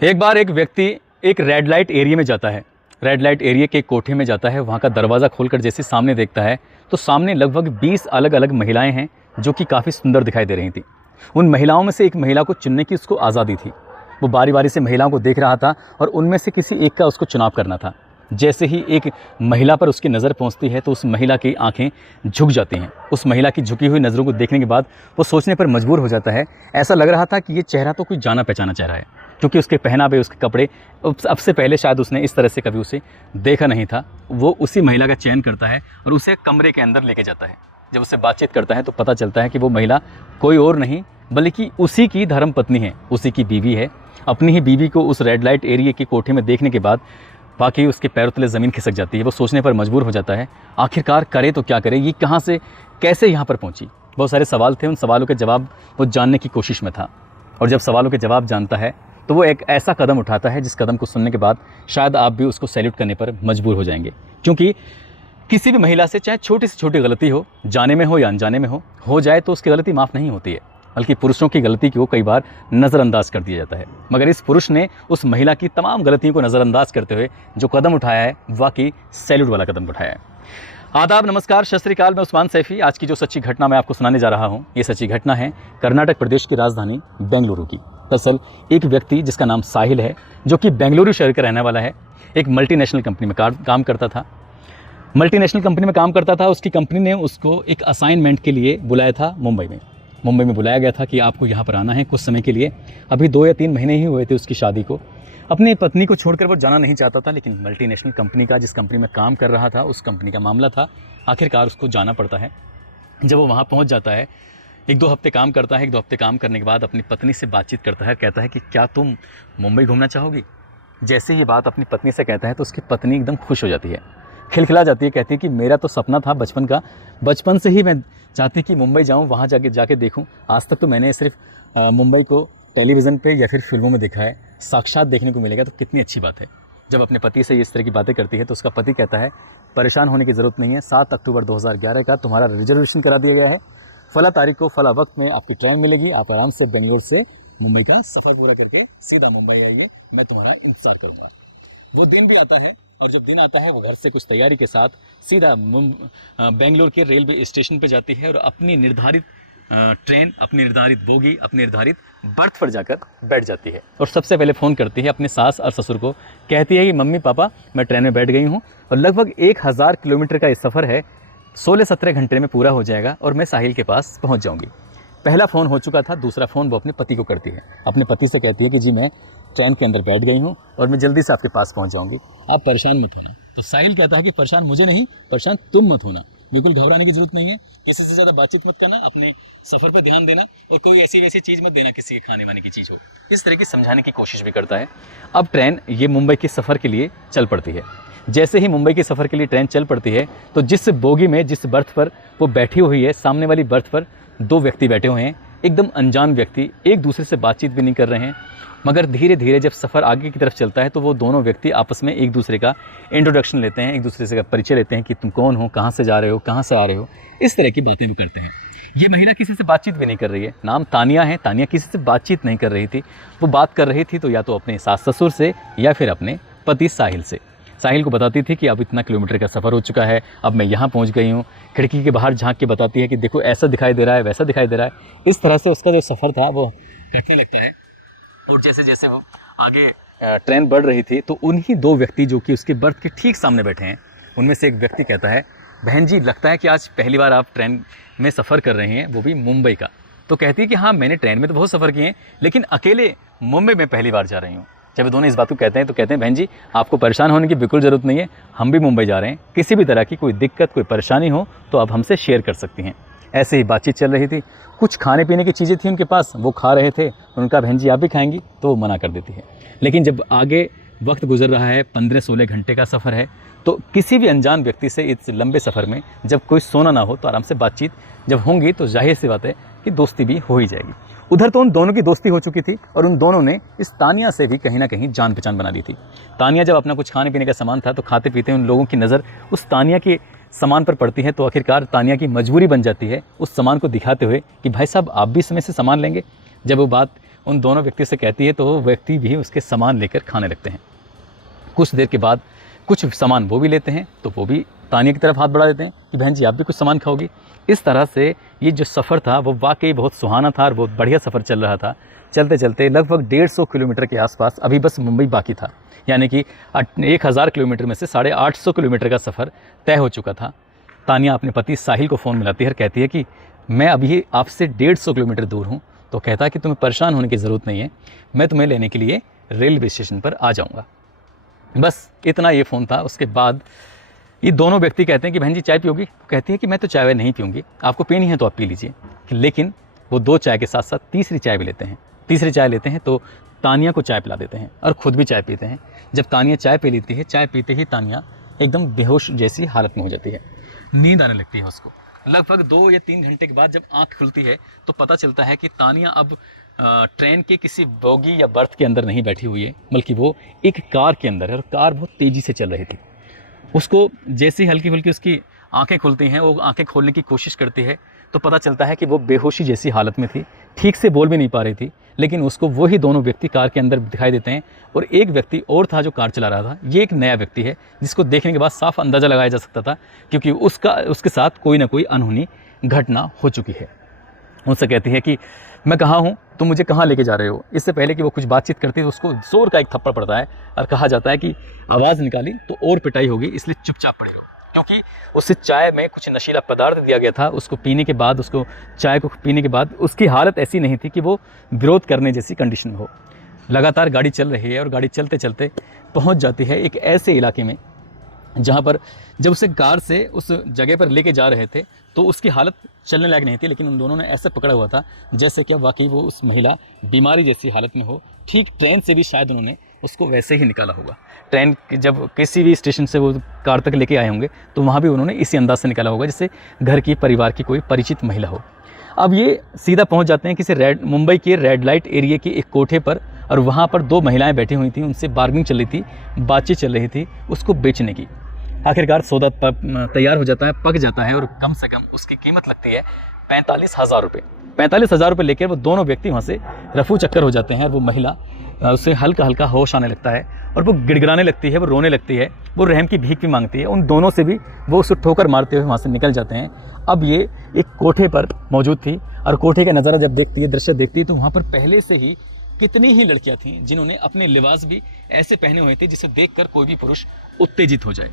एक बार एक व्यक्ति एक रेड लाइट एरिया में जाता है। रेड लाइट एरिया के कोठे में जाता है। वहाँ का दरवाज़ा खोलकर जैसे सामने देखता है तो सामने लगभग 20 अलग अलग महिलाएं हैं जो कि काफ़ी सुंदर दिखाई दे रही थी। उन महिलाओं में से एक महिला को चुनने की उसको आज़ादी थी। वो बारी बारी से महिलाओं को देख रहा था और उनमें से किसी एक का उसको चुनाव करना था। जैसे ही एक महिला पर उसकी नज़र पहुंचती है तो उस महिला की आंखें झुक जाती हैं। उस महिला की झुकी हुई नज़रों को देखने के बाद वो सोचने पर मजबूर हो जाता है। ऐसा लग रहा था कि ये चेहरा तो कोई जाना पहचाना चेहरा है, क्योंकि उसके पहनावे, उसके कपड़े अब से पहले शायद उसने इस तरह से कभी उसे देखा नहीं था। वो उसी महिला का चयन करता है और उसे कमरे के अंदर लेके जाता है। जब उससे बातचीत करता है तो पता चलता है कि वो महिला कोई और नहीं बल्कि उसी की धर्म पत्नी है, उसी की बीवी है। अपनी ही बीवी को उस रेड लाइट एरिया के कोठे में देखने के बाद वाकई उसके पैरों तले ज़मीन खिसक जाती है। वो सोचने पर मजबूर हो जाता है, आखिरकार करे तो क्या करे, ये कहाँ से कैसे यहाँ पर पहुँची। बहुत सारे सवाल थे, उन सवालों के जवाब वो जानने की कोशिश में था। और जब सवालों के जवाब जानता है तो वो एक ऐसा कदम उठाता है जिस कदम को सुनने के बाद शायद आप भी उसको सैल्यूट करने पर मजबूर हो जाएंगे। क्योंकि किसी भी महिला से चाहे छोटी से छोटी गलती हो, जाने में हो या अनजाने में हो जाए तो उसकी गलती माफ़ नहीं होती है, बल्कि पुरुषों की गलती को कई बार नज़रअंदाज कर दिया जाता है। मगर इस पुरुष ने उस महिला की तमाम गलतियों को नज़रअंदाज करते हुए जो कदम उठाया है, वाकई सैल्यूट वाला कदम उठाया है। आदाब, नमस्कार, सत श्री अकाल। मैं उस्मान सैफी। आज की जो सच्ची घटना मैं आपको सुनाने जा रहा हूँ, ये सच्ची घटना है कर्नाटक प्रदेश की राजधानी बेंगलुरु की। दरअसल एक व्यक्ति जिसका नाम साहिल है, जो कि बेंगलुरु शहर का रहने वाला है, एक मल्टीनेशनल कंपनी में काम करता था। मल्टीनेशनल कंपनी में काम करता था। उसकी कंपनी ने उसको एक असाइनमेंट के लिए बुलाया था मुंबई में बुलाया गया था कि आपको यहाँ पर आना है कुछ समय के लिए। अभी 2 या 3 महीने ही हुए थे उसकी शादी को। अपनी पत्नी को छोड़कर वो जाना नहीं चाहता था, लेकिन मल्टीनेशनल कंपनी का, जिस कंपनी में काम कर रहा था, उस कंपनी का मामला था, आखिरकार उसको जाना पड़ता है। जब वो वहाँ पहुँच जाता है, 1-2 हफ्ते काम करता है। 1-2 हफ्ते काम करने के बाद अपनी पत्नी से बातचीत करता है। कहता है कि क्या तुम मुंबई घूमना चाहोगी? जैसे ये बात अपनी पत्नी से कहता है तो उसकी पत्नी एकदम खुश हो जाती है, खिलखिला जाती है। कहती है कि मेरा तो सपना था बचपन का, बचपन से ही मैं चाहती कि मुंबई जाऊं, वहाँ जाके देखूं। आज तक तो मैंने सिर्फ मुंबई को टेलीविज़न पे या फिर फिल्मों में देखा है, साक्षात देखने को मिलेगा तो कितनी अच्छी बात है। जब अपने पति से इस तरह की बातें करती है तो उसका पति कहता है, परेशान होने की ज़रूरत नहीं है, 7 अक्टूबर 2011 का तुम्हारा रिजर्वेशन करा दिया गया है। फला तारीख को फला वक्त में आपकी ट्रेन मिलेगी। आप आराम से बेंगलोर से मुंबई का सफ़र पूरा करके सीधा मुंबई आइए, मैं तुम्हारा इंतज़ार करूँगा। वो दिन भी आता है और जब दिन आता है वो घर से कुछ तैयारी के साथ सीधा बेंगलोर के रेलवे स्टेशन पर जाती है और अपनी निर्धारित ट्रेन, अपनी निर्धारित बोगी, अपनी निर्धारित बर्थ पर जाकर बैठ जाती है। और सबसे पहले फ़ोन करती है अपने सास और ससुर को। कहती है कि मम्मी पापा, मैं ट्रेन में बैठ गई हूँ और लगभग 1000 किलोमीटर का ये सफ़र है, 16-17 घंटे में पूरा हो जाएगा और मैं साहिल के पास पहुँच जाऊँगी। पहला फ़ोन हो चुका था। दूसरा फ़ोन वो अपने पति को करती है। अपने पति से कहती है कि जी मैं ट्रेन के अंदर बैठ गई हूँ और मैं जल्दी से आपके पास पहुँच जाऊँगी, आप परेशान मत होना। तो साहिल कहता है कि परेशान मुझे नहीं, परेशान तुम मत होना, बिल्कुल घबराने की ज़रूरत नहीं है, किसी से ज़्यादा बातचीत मत करना, अपने सफ़र पर ध्यान देना और कोई ऐसी वैसी चीज़ मत देना, किसी खाने वाने की चीज़ हो। इस तरह की समझाने की कोशिश भी करता है। अब ट्रेन ये मुंबई के सफ़र के लिए चल पड़ती है। जैसे ही मुंबई के सफ़र के लिए ट्रेन चल पड़ती है तो जिस बोगी में, जिस बर्थ पर वो बैठी हुई है, सामने वाली बर्थ पर 2 व्यक्ति बैठे हुए हैं, एकदम अनजान व्यक्ति, एक दूसरे से बातचीत भी नहीं कर रहे हैं। मगर धीरे धीरे जब सफ़र आगे की तरफ चलता है तो वो दोनों व्यक्ति आपस में एक दूसरे का इंट्रोडक्शन लेते हैं, एक दूसरे से का परिचय लेते हैं कि तुम कौन हो, कहाँ से जा रहे हो, कहाँ से आ रहे हो, इस तरह की बातें भी करते हैं। ये महिला किसी से बातचीत भी नहीं कर रही है। नाम तानिया है। तानिया किसी से बातचीत नहीं कर रही थी। वो बात कर रही थी तो या तो अपने सास ससुर से या फिर अपने पति साहिल से। साहिल को बताती थी कि अब इतना किलोमीटर का सफ़र हो चुका है, अब मैं यहाँ पहुँच गई हूँ। खिड़की के बाहर झांक के बताती है कि देखो ऐसा दिखाई दे रहा है, वैसा दिखाई दे रहा है। इस तरह से उसका जो सफ़र था वो कटने लगता है। और जैसे जैसे वो आगे ट्रेन बढ़ रही थी तो उन्हीं 2 व्यक्ति जो कि उसके बर्थ के ठीक सामने बैठे हैं, उनमें से एक व्यक्ति कहता है, बहन जी लगता है कि आज पहली बार आप ट्रेन में सफ़र कर रहे हैं, वो भी मुंबई का। तो कहती है कि हाँ, मैंने ट्रेन में तो बहुत सफ़र किए हैं, लेकिन अकेले मुंबई में पहली बार जा रही हूँ। जब दोनों इस बात को कहते हैं तो कहते हैं, बहन जी आपको परेशान होने की बिल्कुल ज़रूरत नहीं है, हम भी मुंबई जा रहे हैं, किसी भी तरह की कोई दिक्कत, कोई परेशानी हो तो आप हमसे शेयर कर सकती हैं। ऐसे ही बातचीत चल रही थी। कुछ खाने पीने की चीज़ें थी उनके पास, वो खा रहे थे। उनका, बहन जी आप भी खाएंगी? तो वो मना कर देती है। लेकिन जब आगे वक्त गुजर रहा है, 15-16 घंटे का सफ़र है, तो किसी भी अनजान व्यक्ति से इस लंबे सफ़र में जब कोई सोना ना हो तो आराम से बातचीत जब होंगी तो जाहिर सी बात है कि दोस्ती भी हो ही जाएगी। उधर तो उन दोनों की दोस्ती हो चुकी थी और उन दोनों ने इस तानिया से भी कहीं ना कहीं जान पहचान बना ली थी। तानिया जब अपना कुछ खाने पीने का सामान था तो खाते पीते उन लोगों की नज़र उस तानिया के सामान पर पड़ती है, तो आखिरकार तानिया की मजबूरी बन जाती है उस सामान को दिखाते हुए कि भाई साहब आप भी समय से सामान लेंगे। जब वो बात उन दोनों व्यक्ति से कहती है, तो वो व्यक्ति भी उसके सामान लेकर खाने लगते हैं। कुछ देर के बाद कुछ सामान वो भी लेते हैं, तो वो भी तानिया की तरफ हाथ बढ़ा देते हैं कि बहन जी आप भी कुछ सामान खाओगी। इस तरह से ये जो सफ़र था वो वाकई बहुत सुहाना था और बहुत बढ़िया सफ़र चल रहा था। चलते चलते लगभग 150 किलोमीटर के आसपास अभी बस मुंबई बाकी था, यानी कि 1000 किलोमीटर में से 850 किलोमीटर का सफ़र तय हो चुका था। तानिया अपने पति साहिल को फ़ोन मिलाती है और कहती है कि मैं अभी आपसे 150 किलोमीटर दूर हूँ। तो कहता है कि तुम्हें परेशान होने की ज़रूरत नहीं है, मैं तुम्हें लेने के लिए रेलवे स्टेशन पर आ जाऊँगा। बस इतना ये फ़ोन था। उसके बाद ये दोनों व्यक्ति कहते हैं कि बहन जी चाय पियोगी? कहती है कि मैं तो चाय नहीं पीऊँगी, आपको पीनी है तो आप पी लीजिए। लेकिन वो 2 चाय के साथ साथ तीसरी चाय भी लेते हैं। तीसरी चाय लेते हैं तो तानिया को चाय पिला देते हैं और ख़ुद भी चाय पीते हैं। जब तानिया चाय पी लेती है, चाय पीते ही तानिया एकदम बेहोश जैसी हालत में हो जाती है, नींद आने लगती है उसको। लगभग 2 या 3 घंटे के बाद जब आँख खुलती है तो पता चलता है कि तानिया अब ट्रेन के किसी बोगी या बर्थ के अंदर नहीं बैठी हुई है, बल्कि वो एक कार के अंदर है और कार बहुत तेज़ी से चल रही थी। उसको जैसी हल्की फुल्की उसकी आंखें खुलती हैं, वो आंखें खोलने की कोशिश करती है तो पता चलता है कि वो बेहोशी जैसी हालत में थी, ठीक से बोल भी नहीं पा रही थी। लेकिन उसको वही दोनों व्यक्ति कार के अंदर दिखाई देते हैं और एक व्यक्ति और था जो कार चला रहा था। ये एक नया व्यक्ति है जिसको देखने के बाद साफ अंदाज़ा लगाया जा सकता था, क्योंकि उसके साथ कोई ना कोई अनहोनी घटना हो चुकी है। उनसे कहती है कि मैं कहाँ हूँ, तुम मुझे कहाँ लेके जा रहे हो। इससे पहले कि वो कुछ बातचीत करती है तो उसको ज़ोर का एक थप्पड़ पड़ता है और कहा जाता है कि आवाज़ निकाली तो और पिटाई होगी, इसलिए चुपचाप पड़े रहो। क्योंकि उससे चाय में कुछ नशीला पदार्थ दिया गया था। उसको पीने के बाद चाय को पीने के बाद उसकी हालत ऐसी नहीं थी कि वो विरोध करने जैसी कंडीशन हो। लगातार गाड़ी चल रही है और गाड़ी चलते चलते पहुँच जाती है एक ऐसे इलाके में जहाँ पर जब उसे कार से उस जगह पर लेके जा रहे थे तो उसकी हालत चलने लायक नहीं थी, लेकिन उन दोनों ने ऐसे पकड़ा हुआ था जैसे कि वाकई वो उस महिला बीमारी जैसी हालत में हो। ठीक ट्रेन से भी शायद उन्होंने उसको वैसे ही निकाला होगा। ट्रेन जब किसी भी स्टेशन से वो कार तक लेके आए होंगे तो वहाँ भी उन्होंने इसी अंदाज से निकाला होगा जैसे घर की परिवार की कोई परिचित महिला हो। अब ये सीधा पहुँच जाते हैं किसी मुंबई के रेड लाइट एरिया के एक कोठे पर और वहाँ पर 2 महिलाएँ बैठी हुई थी, उनसे बार्गेनिंग चल रही थी, बातचीत चल रही थी उसको बेचने की। आखिरकार सौदा तैयार हो जाता है, पक जाता है और कम से कम उसकी कीमत लगती है 45,000 रुपये। 45,000 रुपये लेकर वो दोनों व्यक्ति वहाँ से रफू चक्कर हो जाते हैं और वो महिला उससे हल्का हल्का होश आने लगता है और वो गिड़गिड़ाने लगती है, वो रोने लगती है, वो रहम की भीख भी मांगती है। उन दोनों से भी वो उसको ठोकर मारते हुए वहाँ से निकल जाते हैं। अब ये एक कोठे पर मौजूद थी और कोठे का नज़ारा जब देखती है, दृश्य देखती है, तो वहाँ पर पहले से ही कितनी ही लड़कियाँ थीं जिन्होंने अपने लिबास भी ऐसे पहने हुए थे जिसे देखकर कोई भी पुरुष उत्तेजित हो जाए।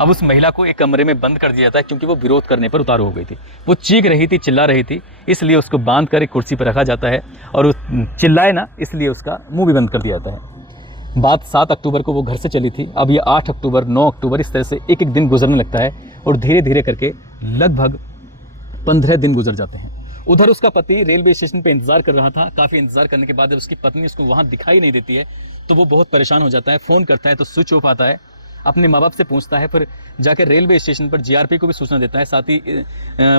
अब उस महिला को एक कमरे में बंद कर दिया जाता है क्योंकि वो विरोध करने पर उतारू हो गई थी। वो चीख रही थी, चिल्ला रही थी, इसलिए उसको बांध कर एक कुर्सी पर रखा जाता है और उस चिल्लाए ना इसलिए उसका मुंह भी बंद कर दिया जाता है। बात 7 अक्टूबर को वो घर से चली थी। अब ये 8 अक्टूबर 9 अक्टूबर इस तरह से एक एक दिन गुजरने लगता है और धीरे धीरे करके लगभग 15 दिन गुजर जाते हैं। उधर उसका पति रेलवे स्टेशन पे इंतजार कर रहा था। काफ़ी इंतजार करने के बाद जब उसकी पत्नी उसको वहाँ दिखाई नहीं देती है तो वो बहुत परेशान हो जाता है। फ़ोन करता है तो स्विच ऑफ आता है, अपने माँ बाप से पूछता है, फिर जाकर रेलवे स्टेशन पर जीआरपी को भी सूचना देता है, साथ ही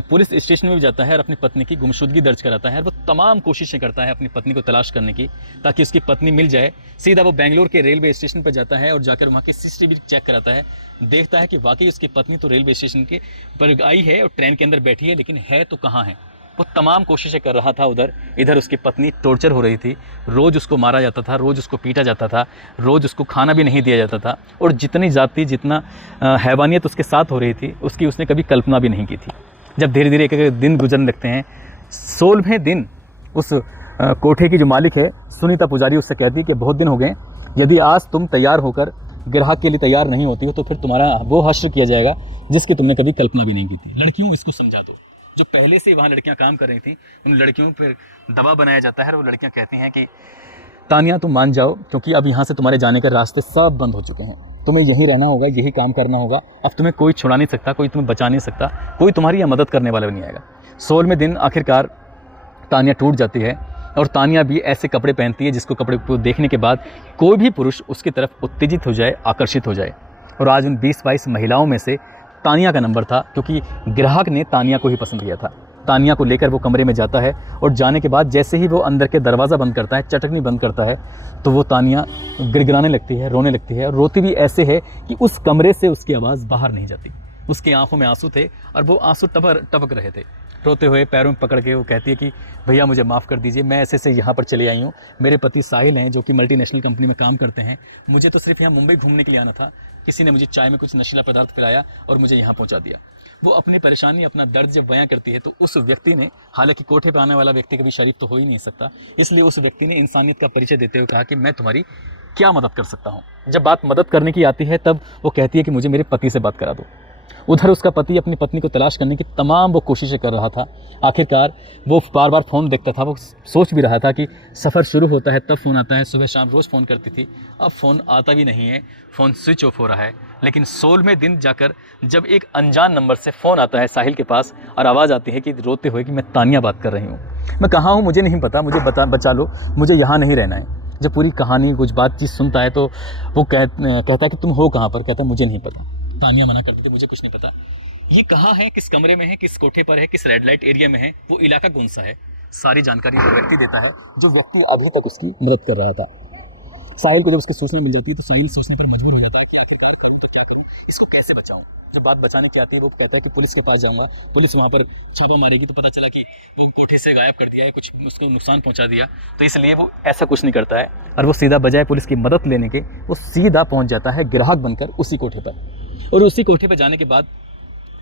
पुलिस स्टेशन में भी जाता है और अपनी पत्नी की गुमशुदगी दर्ज कराता है। वो तमाम कोशिशें करता है अपनी पत्नी को तलाश करने की ताकि उसकी पत्नी मिल जाए। सीधा वो बेंगलोर के रेलवे स्टेशन पर जाता है और जाकर वहाँ के CCTV चेक कराता है, देखता है कि वाकई उसकी पत्नी तो रेलवे स्टेशन के पर आई है और ट्रेन के अंदर बैठी है, लेकिन है तो कहाँ है। वो तमाम कोशिशें कर रहा था। इधर उसकी पत्नी टॉर्चर हो रही थी, रोज़ उसको मारा जाता था, रोज़ उसको पीटा जाता था, रोज़ उसको खाना भी नहीं दिया जाता था और जितनी ज़्यादती जितना हैवानियत उसके साथ हो रही थी उसकी उसने कभी कल्पना भी नहीं की थी। जब धीरे धीरे एक दिन गुजरने लगते हैं, 16वें दिन उस कोठे की जो मालिक है सुनीता पुजारी उससे कहती है कि बहुत दिन हो गए, यदि आज तुम तैयार होकर ग्राहक के लिए तैयार नहीं होती हो तो फिर तुम्हारा वो हश्र किया जाएगा जिसकी तुमने कभी कल्पना भी नहीं की थी। लड़कियों इसको समझा दो। जो पहले से वहाँ लड़कियाँ काम कर रही थी उन लड़कियों पर दबाव बनाया जाता है और वो लड़कियाँ कहती हैं कि तानिया तुम मान जाओ, क्योंकि अब यहाँ से तुम्हारे जाने के रास्ते सब बंद हो चुके हैं, तुम्हें यहीं रहना होगा, यही काम करना होगा, अब तुम्हें कोई छुड़ा नहीं सकता, कोई तुम्हें बचा नहीं सकता, कोई तुम्हारी यह मदद करने वाला भी नहीं आएगा। 16वें दिन आखिरकार तानिया टूट जाती है और तानिया भी ऐसे कपड़े पहनती है जिसको कपड़े को देखने के बाद कोई भी पुरुष उसकी तरफ उत्तेजित हो जाए, आकर्षित हो जाए। और आज उन 20-22 महिलाओं में से तानिया का नंबर था, क्योंकि ग्राहक ने तानिया को ही पसंद किया था। तानिया को लेकर वो कमरे में जाता है और जाने के बाद जैसे ही वो अंदर के दरवाज़ा बंद करता है, चटकनी बंद करता है, तो वो तानिया गिड़गिड़ाने लगती है, रोने लगती है और रोती भी ऐसे है कि उस कमरे से उसकी आवाज़ बाहर नहीं जाती। उसकी आंखों में आंसू थे और वो आंसू टपक रहे थे। रोते हुए पैरों में पकड़ के वो कहती है कि भैया मुझे माफ़ कर दीजिए, मैं ऐसे से यहाँ पर चले आई हूँ, मेरे पति साहिल हैं जो कि मल्टीनेशनल कंपनी में काम करते हैं, मुझे तो सिर्फ यहाँ मुंबई घूमने के लिए आना था, किसी ने मुझे चाय में कुछ नशीला पदार्थ पिलाया और मुझे यहाँ पहुँचा दिया। वो अपनी परेशानी, अपना दर्द जब बयां करती है तो उस व्यक्ति ने, हालांकि कोठे पर आने वाला व्यक्ति कभी शरीफ तो हो ही नहीं सकता, इसलिए उस व्यक्ति ने इंसानियत का परिचय देते हुए कहा कि मैं तुम्हारी क्या मदद कर सकता हूँ। जब बात मदद करने की आती है तब वो कहती है कि मुझे मेरे पति से बात करा दो। उधर उसका पति अपनी पत्नी को तलाश करने की तमाम वो कोशिशें कर रहा था। आखिरकार वो बार बार फ़ोन देखता था, वो सोच भी रहा था कि सफ़र शुरू होता है तब फ़ोन आता है, सुबह शाम रोज़ फ़ोन करती थी, अब फ़ोन आता भी नहीं है, फ़ोन स्विच ऑफ हो रहा है। लेकिन 16वें दिन जाकर जब एक अनजान नंबर से फ़ोन आता है साहिल के पास और आवाज़ आती है कि रोते हुए कि मैं तानिया बात कर रही हूँ, मैं कहाँ हूँ मुझे नहीं पता, मुझे बचा लो, मुझे यहाँ नहीं रहना है। जब पूरी कहानी कुछ बातचीत सुनता है तो वो कहता है कि तुम हो कहाँ पर, कहता है मुझे नहीं पता। तानिया मना करती थी, मुझे कुछ नहीं पता, ये कहाँ है, किस कमरे में है, किस कोठे पर है, किस रेड लाइट एरिया में है, वो इलाका कौन सा है, सारी जानकारी वो व्यक्ति देता है जो व्यक्ति अभी तक उसकी मदद कर रहा था। साहिल को जब उसकी सूचना मिल जाती है तो साहिल सोचने पर मजबूर हो जाता है कि इसको कैसे बचाऊं। जब बात बचाने की आती है वो कहता है कि पुलिस के पास जाऊंगा, पुलिस वहाँ पर छापा मारेगी तो पता चला कि वो कोठे से गायब कर दिया है, कुछ उसको नुकसान पहुँचा दिया, तो इसलिए वो ऐसा कुछ नहीं करता है और वो सीधा बजाय पुलिस की मदद लेने के वो सीधा पहुँच जाता है ग्राहक बनकर उसी कोठे पर। और उसी कोठे पर जाने के बाद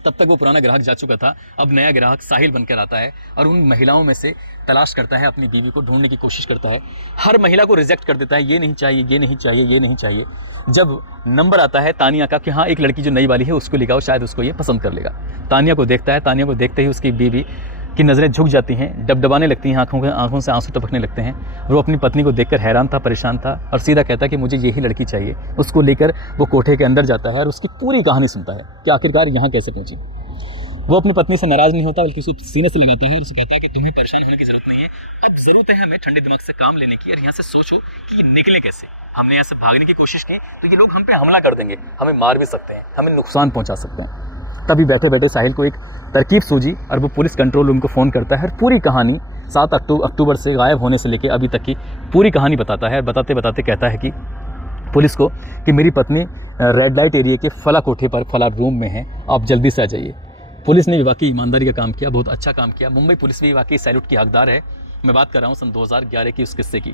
तब तक वो पुराना ग्राहक जा चुका था, अब नया ग्राहक साहिल बनकर आता है और उन महिलाओं में से तलाश करता है, अपनी बीवी को ढूंढने की कोशिश करता है। हर महिला को रिजेक्ट कर देता है, ये नहीं चाहिए, ये नहीं चाहिए, ये नहीं चाहिए। जब नंबर आता है तानिया का कि हाँ एक लड़की जो नई वाली है उसको लिखाओ, शायद उसको ये पसंद कर लेगा। तानिया को देखता है, तानिया को देखते ही उसकी बीवी की नज़रें झुक जाती हैं, डबडबाने लगती हैं, आंखों से आंसू टपकने लगते हैं। वो अपनी पत्नी को देखकर हैरान था, परेशान था और सीधा कहता है कि मुझे यही लड़की चाहिए। उसको लेकर वो कोठे के अंदर जाता है और उसकी पूरी कहानी सुनता है कि आखिरकार यहाँ कैसे पहुँची। वो अपनी पत्नी से नाराज़ नहीं होता बल्कि उसको सीने से लगाता है और उसे कहता है कि तुम्हें परेशान होने की ज़रूरत नहीं है, अब ज़रूरत है हमें ठंडे दिमाग से काम लेने की और यहाँ से सोचो कि निकले कैसे। हमने यहाँ से भागने की कोशिश की तो ये लोग हम पे हमला कर देंगे, हमें मार भी सकते हैं, हमें नुकसान पहुँचा सकते हैं। तभी बैठे बैठे साहिल को एक तरकीब सूझी और वो पुलिस कंट्रोल रूम को फ़ोन करता है और पूरी कहानी 7 अक्टूबर से गायब होने से लेकर अभी तक की पूरी कहानी बताता है। बताते बताते कहता है कि पुलिस को कि मेरी पत्नी रेड लाइट एरिया के फला कोठे पर फला रूम में है, आप जल्दी से आ जाइए। पुलिस ने भी वाकई ईमानदारी का काम किया, बहुत अच्छा काम किया। मुंबई पुलिस भी वाकई सैल्यूट की हकदार है। मैं बात कर रहा हूँ सन 2011 की उस किस्से की।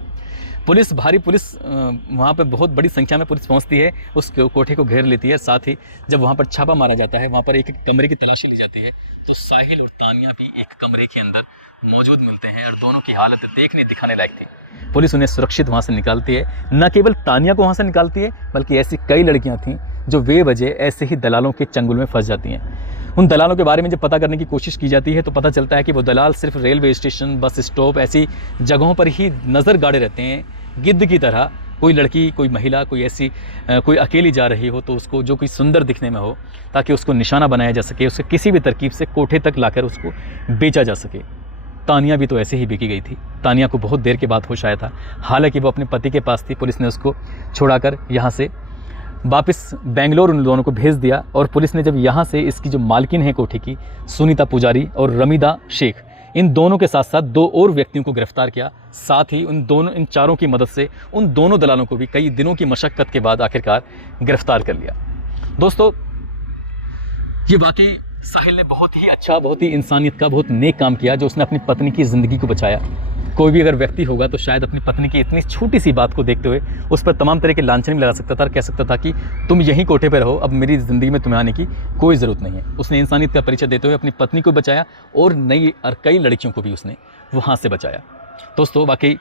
भारी पुलिस वहाँ पे बहुत बड़ी संख्या में पुलिस पहुँचती है, उस कोठे को घेर लेती है। साथ ही जब वहाँ पर छापा मारा जाता है, वहाँ पर एक कमरे की तलाशी ली जाती है तो साहिल और तानिया भी एक कमरे के अंदर मौजूद मिलते हैं और दोनों की हालत देखने दिखाने लायक थी। पुलिस उन्हें सुरक्षित वहाँ से निकालती है। न केवल तानिया को वहाँ से निकालती है बल्कि ऐसी कई लड़कियाँ थीं जो बेवजह ऐसे ही दलालों के चंगुल में फंस जाती हैं। उन दलालों के बारे में जब पता करने की कोशिश की जाती है तो पता चलता है कि वो दलाल सिर्फ रेलवे स्टेशन, बस स्टॉप ऐसी जगहों पर ही नज़र गाड़े रहते हैं, गिद्ध की तरह। कोई लड़की, कोई महिला, कोई ऐसी कोई अकेली जा रही हो तो उसको जो कोई सुंदर दिखने में हो ताकि उसको निशाना बनाया जा सके, उसे किसी भी तरकीब से कोठे तक लाकर उसको बेचा जा सके। तानिया भी तो ऐसे ही बिकी गई थी। तानिया को बहुत देर के बाद होश आया था, हालांकि वो अपने पति के पास थी। पुलिस ने उसको छुड़ाकर यहाँ से वापस बेंगलोर उन दोनों को भेज दिया और पुलिस ने जब यहाँ से इसकी जो मालकिन है कोठे की, सुनीता पुजारी और रमीदा शेख, इन दोनों के साथ साथ 2 और व्यक्तियों को गिरफ्तार किया। साथ ही इन चारों की मदद से उन दोनों दलालों को भी कई दिनों की मशक्क़त के बाद आखिरकार गिरफ्तार कर लिया। दोस्तों, ये वाकई साहिल ने बहुत ही अच्छा, बहुत ही इंसानियत का, बहुत नेक काम किया जो उसने अपनी पत्नी की ज़िंदगी को बचाया। कोई भी अगर व्यक्ति होगा तो शायद अपनी पत्नी की इतनी छोटी सी बात को देखते हुए उस पर तमाम तरह के लांछन भी लगा सकता था और कह सकता था कि तुम यहीं कोठे पर रहो, अब मेरी ज़िंदगी में तुम्हें आने की कोई ज़रूरत नहीं है। उसने इंसानियत का परिचय देते हुए अपनी पत्नी को बचाया और कई लड़कियों को भी उसने वहाँ से बचाया। दोस्तों, वाकई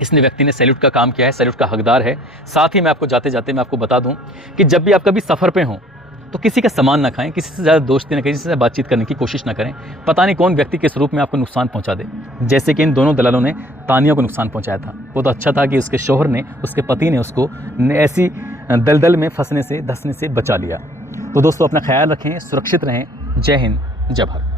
इसने व्यक्ति ने सैल्यूट का काम किया है, सैल्यूट का हकदार है। साथ ही मैं आपको जाते जाते मैं आपको बता दूँ कि जब भी आप कभी सफ़र पर हों तो किसी का सामान ना खाएं, किसी से ज़्यादा दोस्ती ना करें, किसी से बातचीत करने की कोशिश ना करें। पता नहीं कौन व्यक्ति किस रूप में आपको नुकसान पहुंचा दे। जैसे कि इन दोनों दलालों ने तानिया को नुकसान पहुंचाया था। वो तो अच्छा था कि उसके शौहर ने, उसके पति ने उसको ऐसी दलदल में फंसने से, धंसने से बचा लिया। तो दोस्तों, अपना ख्याल रखें, सुरक्षित रहें। जय हिंद, जय भारत।